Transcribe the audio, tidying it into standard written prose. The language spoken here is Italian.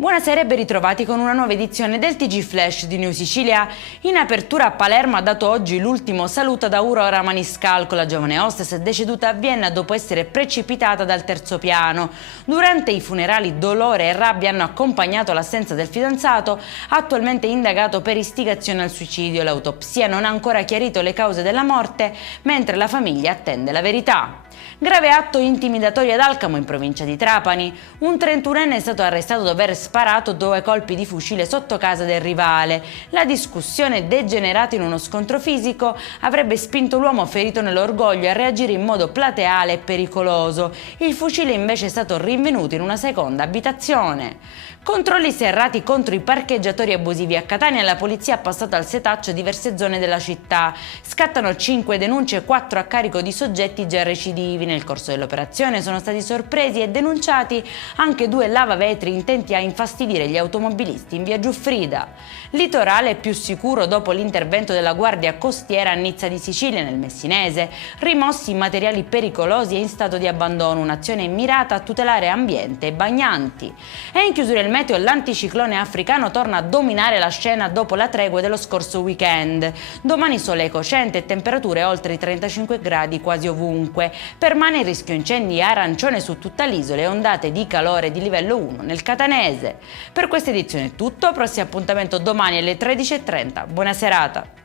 Buonasera e ben ritrovati con una nuova edizione del TG Flash di New Sicilia. In apertura a Palermo ha dato oggi l'ultimo saluto ad Aurora Maniscalco, la giovane hostess deceduta a Vienna dopo essere precipitata dal terzo piano. Durante i funerali dolore e rabbia hanno accompagnato l'assenza del fidanzato, attualmente indagato per istigazione al suicidio. L'autopsia non ha ancora chiarito le cause della morte, mentre la famiglia attende la verità. Grave atto intimidatorio ad Alcamo, in provincia di Trapani. Un 31enne è stato arrestato dopo aver sparato 2 colpi di fucile sotto casa del rivale. La discussione, degenerata in uno scontro fisico, avrebbe spinto l'uomo ferito nell'orgoglio a reagire in modo plateale e pericoloso. Il fucile invece è stato rinvenuto in una seconda abitazione. Controlli serrati contro i parcheggiatori abusivi a Catania. La polizia ha passato al setaccio diverse zone della città. Scattano 5 denunce e 4 a carico di soggetti già recidivi. Nel corso dell'operazione sono stati sorpresi e denunciati anche 2 lavavetri intenti a infastidire gli automobilisti in via Giuffrida. Litorale più sicuro dopo l'intervento della Guardia Costiera a Nizza di Sicilia, nel Messinese. Rimossi materiali pericolosi e in stato di abbandono, un'azione mirata a tutelare ambiente e bagnanti. E in chiusura il meteo, l'anticiclone africano torna a dominare la scena dopo la tregua dello scorso weekend. Domani sole cocente e temperature oltre i 35 gradi quasi ovunque. Permane il rischio incendi arancione su tutta l'isola e ondate di calore di livello 1 nel Catanese. Per questa edizione è tutto, prossimo appuntamento domani alle 13:30. Buona serata!